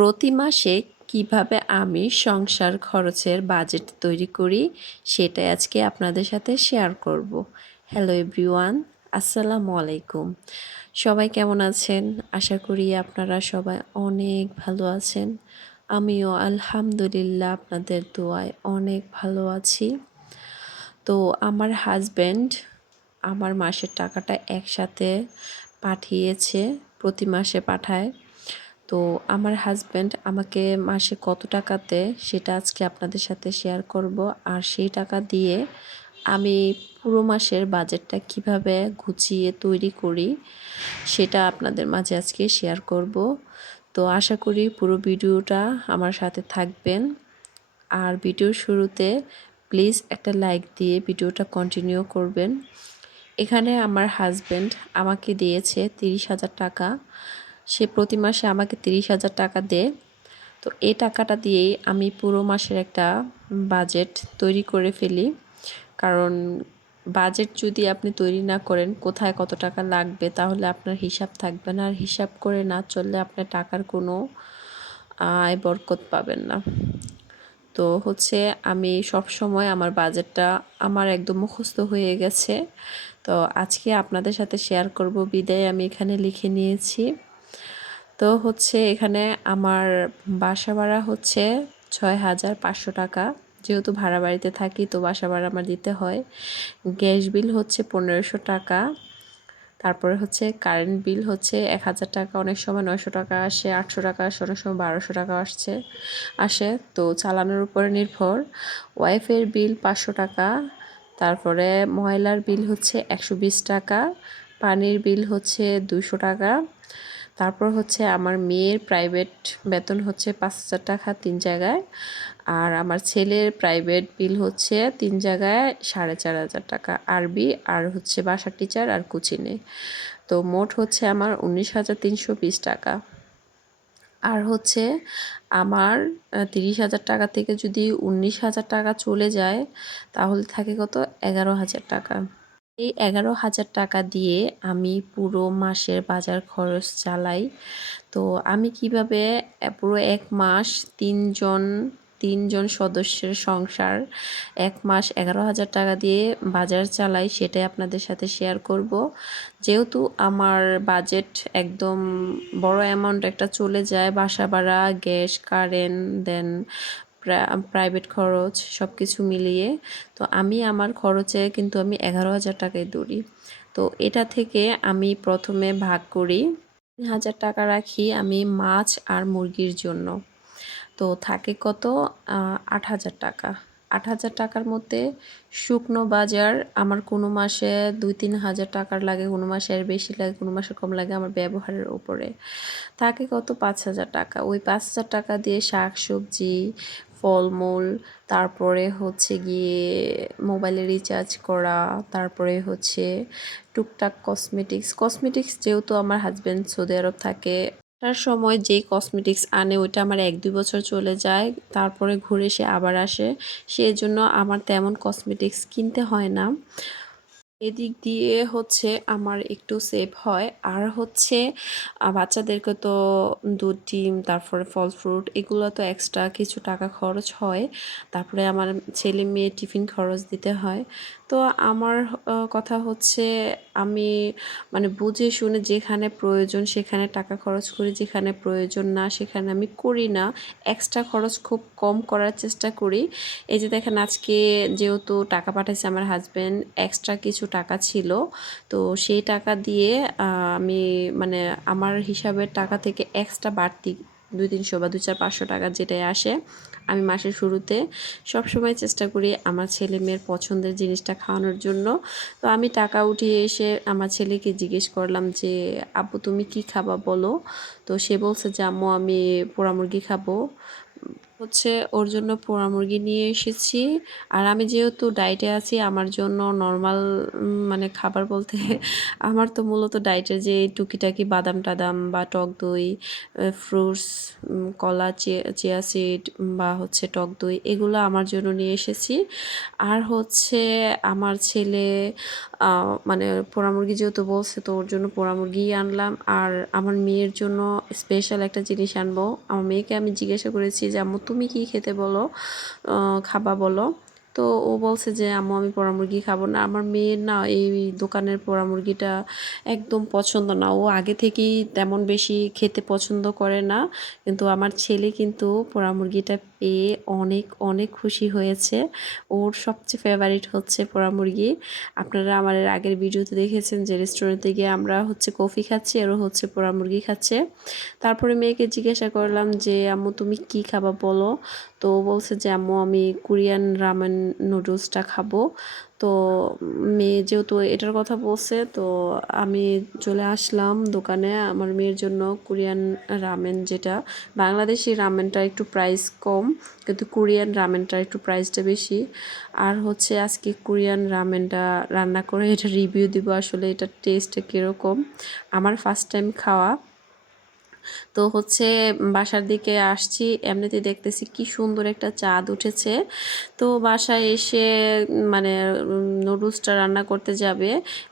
প্রতি মাসে কিভাবে আমি সংসার খরচের বাজেট তৈরি করি সেটাই আজকে আপনাদের সাথে শেয়ার করব। হ্যালো এভরিওয়ান, আসসালামু আলাইকুম। সবাই কেমন আছেন? আশা করি আপনারা সবাই অনেক ভালো আছেন। আমিও আলহামদুলিল্লাহ আপনাদের দোয়ায় অনেক ভালো আছি। তো আমার হাজব্যান্ড আমার মাসের টাকাটা একসাথে পাঠিয়েছে, প্রতি মাসে পাঠায়। তো আমার হাজব্যান্ড আমাকে মাসে কত টাকাতে সেটা আজকে আপনাদের সাথে শেয়ার করব। আর সেই টাকা দিয়ে আমি পুরো মাসের বাজেটটা কিভাবে গুছিয়ে তৈরি করি সেটা আপনাদের মাঝে আজকে শেয়ার করব। তো আশা করি পুরো ভিডিওটা আমার সাথে থাকবেন। আর ভিডিওর শুরুতে প্লিজ একটা লাইক দিয়ে ভিডিওটা কন্টিনিউ করবেন। এখানে আমার হাজব্যান্ড আমাকে দিয়েছে 30,000 টাকা। সে প্রতি মাসে আমাকে 30,000 টাকা দেয়। তো এই টাকাটা দিয়েই আমি পুরো মাসের একটা বাজেট তৈরি করে ফেলি। কারণ বাজেট যদি আপনি তৈরি না করেন কোথায় কত টাকা লাগবে তাহলে আপনার হিসাব থাকবে না। আর হিসাব করে না চললে আপনার টাকার কোনো আয় বরকত পাবেন না। তো আমি সব সময় আমার বাজেটটা আমার একদম মুখস্থ হয়ে গেছে। তো আজকে আপনাদের সাথে শেয়ার করব বিদায় আমি এখানে লিখে নিয়েছি। তো এখানে আমার বাসা ভাড়া 6,500 টাকা। যেহেতু ভাড়া বাড়িতে থাকি তো বাসা ভাড়া আমার দিতে হয়। গ্যাস বিল 1,500 টাকা। তারপরে কারেন্ট বিল 1,000 টাকা, অনেক সময় 900 টাকা আসে, 800 টাকা আসে, অনেক সময় 1200 টাকা আসে। তো চালানোর উপরে নির্ভর। ওয়াইফের বিল 500 টাকা। তারপরে ময়লার বিল 120 টাকা। পানির বিল 200 টাকা। তারপর আমার মেয়ের প্রাইভেট বেতন 5,000 টাকা 3 জায়গায়। আর আমার ছেলের প্রাইভেট বিল 3 জায়গায় 4,500 টাকা, আরবি আর বাসার টিচার আর কোচিনে। তো মোট আমার 19,320 টাকা। আর আমার 30,000 টাকা থেকে যদি 19,000 টাকা চলে যায় তাহলে থাকে কত, 11,000 টাকা। এই 11,000 টাকা দিয়ে আমি পুরো মাসের বাজার খরচ চালাই। তো আমি কিভাবে পুরো এক মাস তিনজন সদস্যের সংসার এক মাস 11,000 টাকা দিয়ে বাজার চালাই সেটাই আপনাদের সাথে শেয়ার করব। যেহেতু আমার বাজেট একদম বড় অ্যামাউন্ট একটা চলে যায়, বাসা ভাড়া, গ্যাস, কারেন্ট, দেন প্রাইভেট খরচ সব কিছু মিলিয়ে। তো আমি আমার খরচে কিন্তু আমি 11,000 টাকায় ধরি। তো এটা থেকে আমি প্রথমে ভাগ করি, 3,000 টাকা রাখি আমি মাছ আর মুরগির জন্য। তো থাকে কত, 8,000 টাকা। 8,000 টাকার মধ্যে শুকনো বাজার আমার কোনো মাসে 2-3 হাজার টাকার লাগে, কোনো মাসে আর বেশি লাগে, কোনো মাসে কম লাগে, আমার ব্যবহারের উপরে। থাকে কত, 5,000 টাকা। ওই 5,000 টাকা দিয়ে শাক সবজি, ফলমূল, তারপরে গিয়ে মোবাইলে রিচার্জ করা, তারপরে টুকটাক কসমেটিক্স যেহেতু আমার হাজব্যান্ড সৌদি আরব থাকে, তার সময় যেই কসমেটিক্স আনে ওইটা আমার 1-2 বছর চলে যায়, তারপরে ঘুরে সে আবার আসে, সেই জন্য আমার তেমন কসমেটিক্স কিনতে হয় না। এদিক দিয়ে আমার একটু সেভ হয়। আর বাচ্চাদেরকে তো দুধ, ডিম, তারপরে ফল ফ্রুট এগুলো তো এক্সট্রা কিছু টাকা খরচ হয়। তারপরে আমার ছেলে মেয়ে টিফিন খরচ দিতে হয়। তো আমার কথা আমি মানে বুঝে শুনে যেখানে প্রয়োজন সেখানে টাকা খরচ করি, যেখানে প্রয়োজন না সেখানে আমি করি না। এক্সট্রা খরচ খুব কম করার চেষ্টা করি। এই যে দেখেন, আজকে যেহেতু টাকা পাঠাইছে আমার হাজব্যান্ড, এক্সট্রা কিছু টাকা ছিল, তো সেই টাকা দিয়ে আমি মানে আমার হিসাবের টাকা থেকে এক্সট্রা বাড়তি 200-300 বা 200-500 টাকা যেটাই আসে, আমি মাসের শুরুতে সবসময় চেষ্টা করি আমার ছেলে মেয়ের পছন্দের জিনিসটা খাওয়ানোর জন্য। তো আমি টাকা উঠিয়ে এসে আমার ছেলেকে জিজ্ঞেস করলাম যে, আব্বু তুমি কি খাবা বলো? তো সে বলছে যে, আম্মু আমি পোড়া মুরগি খাবো। হচ্ছে ওর জন্য পোড়া মুরগি নিয়ে এসেছি। আর আমি যেহেতু ডায়েটে আছি আমার জন্য নরমাল মানে খাবার বলতে আমার তো মূলত ডায়েটের যে টুকিটাকি বাদাম-টাদাম বা টক দই, ফ্রুটস, কলা, চিয়া সিড বা হচ্ছে টক দই এগুলো আমার জন্য নিয়ে এসেছি। আর হচ্ছে আমার ছেলে মানে পোড়া মুরগি যেহেতু বলছে তো ওর জন্য পোড়া মুরগিই আনলাম। আর আমার মেয়ের জন্য স্পেশাল একটা জিনিস আনবো। আমার মেয়েকে আমি জিজ্ঞাসা করেছি যে আম্মু তুমি কি খেতে বলো, খাবা বলো। তো ও বলছে যে আম্মু আমি পোড়া মুরগি খাবো না। আমার মেয়ের না এই দোকানের পোড়া মুরগিটা একদম পছন্দ না। ও আগে থেকেই তেমন বেশি খেতে পছন্দ করে না। কিন্তু আমার ছেলে কিন্তু পোড়া মুরগিটা পেয়ে অনেক অনেক খুশি হয়েছে। ওর সবচেয়ে ফেভারিট হচ্ছে পোড়া মুরগি। আপনারা আমার এর আগের ভিডিওতে দেখেছেন যে রেস্টুরেন্টে গিয়ে আমরা হচ্ছে কফি খাচ্ছি, আরও হচ্ছে পোড়া মুরগি খাচ্ছে। তারপরে মেয়েকে জিজ্ঞাসা করলাম যে আম্মু তুমি কি খাবা বলো। তো বলছে যে আম্মু আমি কোরিয়ান রামেন নুডলসটা খাবো। তো মেয়ে যেহেতু এটার কথা বলছে তো আমি চলে আসলাম দোকানে আমার মেয়ের জন্য কোরিয়ান রামেন, যেটা বাংলাদেশি রামেনটা একটু প্রাইস কম কিন্তু কোরিয়ান রামেনটা একটু প্রাইসটা বেশি। আর হচ্ছে আজকে কোরিয়ান রামেনটা রান্না করে এটা রিভিউ দিব আসলে এটার টেস্টটা কীরকম। আমার ফার্স্ট টাইম খাওয়া। তো হচ্ছে বাসার দিকে আসছি, এমনিতেই দেখতেছি কি সুন্দর একটা চাঁদ উঠেছে। তো বাসায় এসে মানে নুডলসটা রান্না করতে যাবে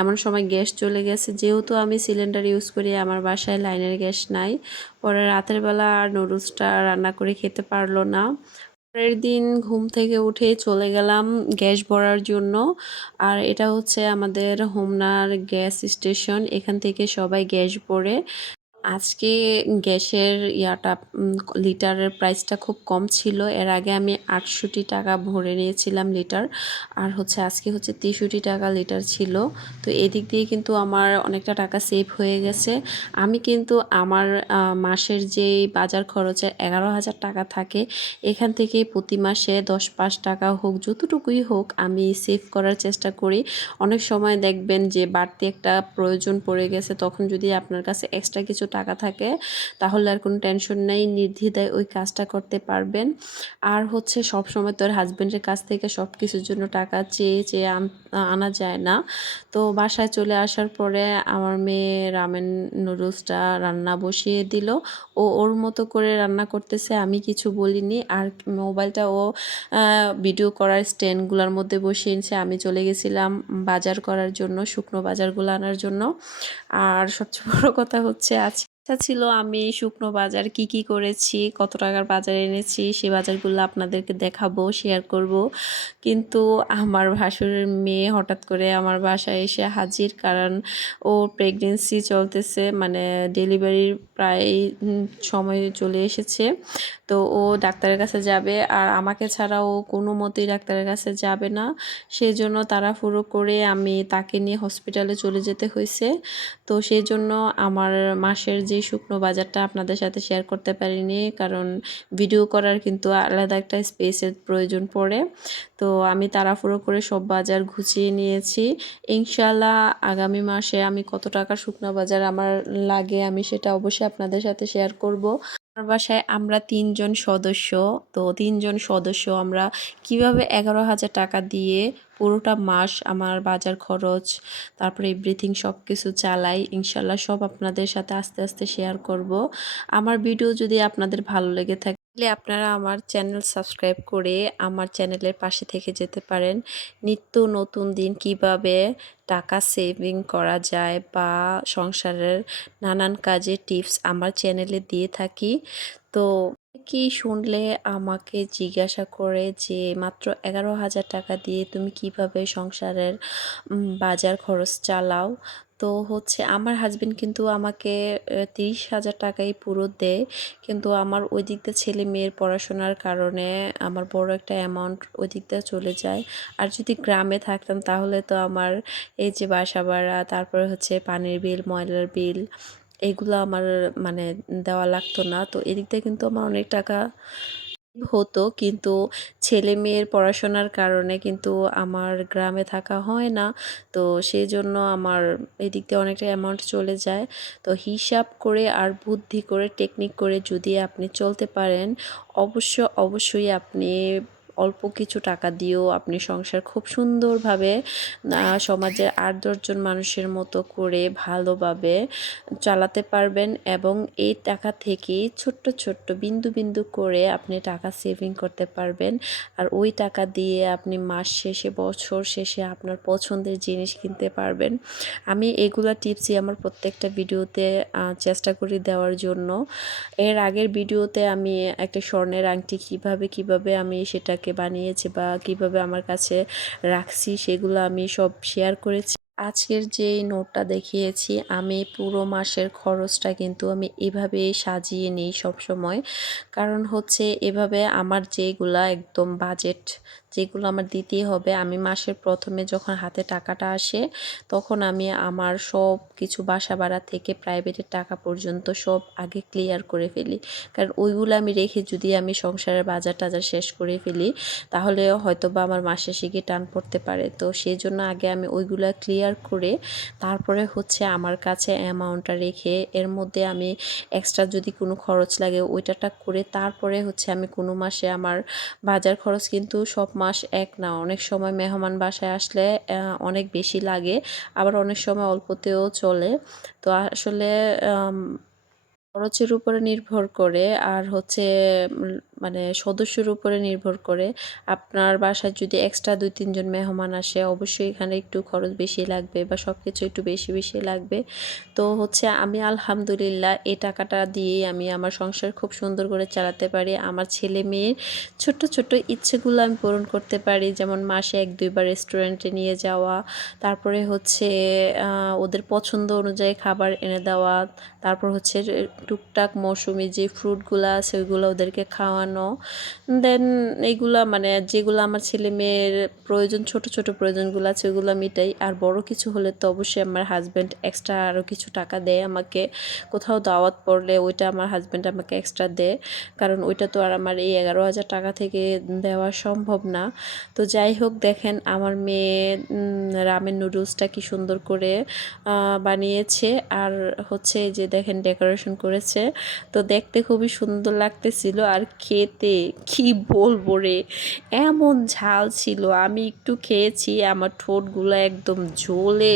এমন সময় গ্যাস চলে গেছে। যেহেতু আমি সিলিন্ডার ইউজ করি আমার বাসায় লাইনের গ্যাস নাই। পরে রাতের বেলা আর নুডলসটা রান্না করে খেতে পারলো না। পরের দিন ঘুম থেকে উঠে চলে গেলাম গ্যাস ভরার জন্য। আর এটা হচ্ছে আমাদের হোমনার গ্যাস স্টেশন, এখান থেকে সবাই গ্যাস ভরে। আজকে গ্যাসের লিটারের প্রাইসটা খুব কম ছিল। এর আগে আমি ৬৮ টাকা ভরে নিয়েছিলাম লিটার। আর হচ্ছে আজকে হচ্ছে ৬৩ টাকা লিটার ছিল। তো এদিক দিয়ে কিন্তু আমার অনেকটা টাকা সেভ হয়ে গেছে। আমি কিন্তু আমার মাসের যেই বাজার খরচে ১১,০০০ টাকা থাকে এখান থেকে প্রতি মাসে ১০-৫ টাকা হোক যতটুকুই হোক আমি সেভ করার চেষ্টা করি। অনেক সময় দেখবেন যে বাড়তি একটা প্রয়োজন পড়ে গেছে, তখন যদি আপনার কাছে এক্সট্রা কিছু টাকা থাকে তাহলে আর কোনো টেনশন নেই, নির্দ্বিধায় ওই কাজটা করতে পারবেন। আর হচ্ছে সব সময় তো আর হাজব্যান্ডের কাছ থেকে সব কিছুর জন্য টাকা চেয়ে চেয়ে আনা যায় না। তো বাসায় চলে আসার পরে আমার মেয়ে রামেন নুডলসটা রান্না বসিয়ে দিল। ও ওর মতো করে রান্না করতেছে, আমি কিছু বলিনি। আর মোবাইলটা ও ভিডিও করার স্ট্যান্ডগুলোর মধ্যে বসিয়ে নিয়েছে। আমি চলে গেছিলাম বাজার করার জন্য, শুকনো বাজারগুলো আনার জন্য। আর সবচেয়ে বড় কথা হচ্ছে ইচ্ছা ছিল আমি শুকনো বাজার কি কি করেছি, কত টাকার বাজার এনেছি সেই বাজারগুলো আপনাদেরকে দেখাবো, শেয়ার করব। কিন্তু আমার ভাসুরের মেয়ে হঠাৎ করে আমার বাসায় এসে হাজির, কারণ ও প্রেগনেন্সি চলতেছে, মানে ডেলিভারির প্রায় সময় চলে এসেছে। তো ও ডাক্তারের কাছে যাবে আর আমাকে ছাড়া ও কোনো মতেই ডাক্তারের কাছে যাবে না। সেজন্য তাড়াহুড়ো করে আমি তাকে নিয়ে হসপিটালে চলে যেতে হয়েছে। তো সেজন্য আমার মাসের যে শুকনো বাজারটা আপনাদের সাথে শেয়ার করতে পারিনি, কারণ ভিডিও করার কিন্তু আলাদা একটা স্পেসের প্রয়োজন পড়ে। তো আমি তাড়াহুড়ো করে সব বাজার গুছিয়ে নিয়েছি। ইনশাল্লাহ আগামী মাসে আমি কত টাকার শুকনো বাজার আমার লাগে আমি সেটা অবশ্যই আপনাদের সাথে শেয়ার করব। আমার বাসায় আমরা ৩ জন সদস্য। তো ৩ জন সদস্য আমরা কিভাবে ১১,০০০ টাকা দিয়ে পুরোটা মাস আমার বাজার খরচ, তারপরে এভরিথিং সব কিছু চালাই, ইনশাল্লাহ সব আপনাদের সাথে আস্তে আস্তে শেয়ার করব। আমার ভিডিও যদি আপনাদের ভালো লেগে থাকে তাহলে আপনারা আমার চ্যানেল সাবস্ক্রাইব করে আমার চ্যানেলের পাশে থেকে যেতে পারেন। নিত্য নতুন দিন কিভাবে টাকা সেভিং করা যায় বা সংসারের নানান কাজে টিপস আমার চ্যানেলে দিয়ে থাকি। তো কি শুনলে আমাকে জিজ্ঞাসা করে যে মাত্র ১১,০০০ টাকা দিয়ে তুমি কিভাবে সংসারের বাজার খরচ চালাও। তো হচ্ছে আমার হাজবেন্ড কিন্তু আমাকে ৩০,০০০ টাকাই পুরো দেয়, কিন্তু আমার ওই দিক দিয়ে ছেলে মেয়ের পড়াশোনার কারণে আমার বড় একটা অ্যামাউন্ট ওই দিক দিয়ে চলে যায়। আর যদি গ্রামে থাকতাম তাহলে তো আমার এই যে বাসা ভাড়া, তারপরে হচ্ছে পানির বিল, ময়লার বিল এগুলো আমার মানে দেওয়া লাগতো না। তো এদিক দিয়ে কিন্তু আমার অনেক টাকা হতো, কিন্তু ছেলে-মেয়ের পড়াশোনার কারণে কিন্তু আমার গ্রামে থাকা হয় না। তো সেজন্য আমার এদিক দিয়ে অনেকটা অ্যামাউন্ট চলে যায়। তো হিসাব করে আর বুদ্ধি করে টেকনিক করে যদি আপনি চলতে পারেন, অবশ্যই আপনি অল্প কিছু টাকা দিয়েও আপনি সংসার খুব সুন্দরভাবে সমাজের ৮-১০ জন মানুষের মতো করে ভালোভাবে চালাতে পারবেন, এবং এই টাকা থেকেই ছোট্ট বিন্দু করে আপনি টাকা সেভিং করতে পারবেন। আর ওই টাকা দিয়ে আপনি মাস শেষে, বছর শেষে আপনার পছন্দের জিনিস কিনতে পারবেন। আমি এগুলা টিপসই আমার প্রত্যেকটা ভিডিওতে চেষ্টা করি দেওয়ার জন্য। এর আগের ভিডিওতে আমি একটা স্বর্ণের আংটি কিভাবে আমি সেটাকে বানিয়েছি বা কিভাবে আমার কাছে রাখছি, সেগুলো আমি সব শেয়ার করেছি। আজকের যেই নোটটা দেখিয়েছি, আমি পুরো মাসের খরচটা কিন্তু আমি এভাবেই সাজিয়ে নিই সবসময়। কারণ হচ্ছে এভাবে আমার যেগুলা একদম বাজেট, যেগুলো আমার দিতেই হবে, আমি মাসের প্রথমে যখন হাতে টাকাটা আসে তখন আমি আমার সব কিছু বাসা ভাড়া থেকে প্রাইভেটের টাকা পর্যন্ত সব আগে ক্লিয়ার করে ফেলি। কারণ ওইগুলো আমি রেখে যদি আমি সংসারের বাজার টাজার শেষ করে ফেলি, তাহলে হয়তো বা আমার মাস শেষে গিয়ে টান পড়তে পারে। তো সেই জন্য আগে আমি ওইগুলা ক্লিয়ার করে তারপরে হচ্ছে আমার কাছে অ্যামাউন্টটা রেখে, এর মধ্যে আমি এক্সট্রা যদি কোনো খরচ লাগে ওইটাটা করে তারপরে হচ্ছে আমি কোনো মাসে আমার বাজার খরচ কিন্তু সব মাস এক না। অনেক সময় মেহমান বাসায় আসলে অনেক বেশি লাগে, আবার অনেক সময় অল্পতেও চলে। তো আসলে খরচের উপরে নির্ভর করে আর হচ্ছে উম মানে সদস্যের উপরে নির্ভর করে। আপনার বাসায় যদি এক্সট্রা ২-৩ জন মেহমান আসে, অবশ্যই এখানে একটু খরচ বেশি লাগবে বা সবকিছু একটু বেশি লাগবে। তো হচ্ছে আমি আলহামদুলিল্লাহ এই টাকাটা দিয়েই আমি আমার সংসার খুব সুন্দর করে চালাতে পারি। আমার ছেলে-মেয়ের ছোট্ট ইচ্ছেগুলো আমি পূরণ করতে পারি। যেমন মাসে ১-২ বার রেস্টুরেন্টে নিয়ে যাওয়া, তারপরে হচ্ছে ওদের পছন্দ অনুযায়ী খাবার এনে দেওয়া, তারপর হচ্ছে টুকটাক মৌসুমি যে ফ্রুটগুলো আছে ওইগুলো ওদেরকে খাওয়ানো। দেন এইগুলা মানে যেগুলো আমার ছেলে-মেয়ের প্রয়োজন, ছোট প্রয়োজনগুলো আছে ওইগুলো মিটাই। আর বড় কিছু হলে তো অবশ্যই আমার হাসব্যান্ড এক্সট্রা আরও কিছু টাকা দেয় আমাকে। কোথাও দাওয়াত পড়লে ওইটা আমার হাসব্যান্ড আমাকে এক্সট্রা দেয়। কারণ ওইটা তো আর আমার এই ১১,০০০ টাকা থেকে দেওয়া সম্ভব না। তো যাই হোক, দেখেন আমার মেয়ে রামেন নুডলসটা কি সুন্দর করে বানিয়েছে। আর হচ্ছে যে দেখেন ডেকোরেশন করেছে, তো দেখতে খুবই সুন্দর লাগতেছিল। আর খেতে কি বলবো রে, এমন ঝাল ছিল! আমি একটু খেয়েছি, আমার ঠোঁটগুলো একদম জ্বলে,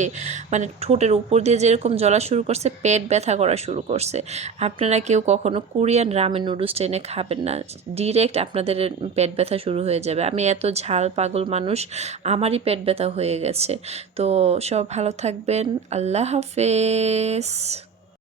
মানে ঠোঁটের উপর দিয়ে যেরকম জ্বলা শুরু করছে, পেট ব্যথা করা শুরু করছে। আপনারা কেউ কখনো কোরিয়ান রামেন নুডলসটা এনে খাবেন না, ডিরেক্ট আপনাদের পেট ব্যথা শুরু হয়ে যাবে। আমি এত ঝাল পাগল মানুষ, আমারই পেট ব্যথা হয়ে গেছে। তো সব ভালো থাকবেন, আল্লাহ হাফেজ।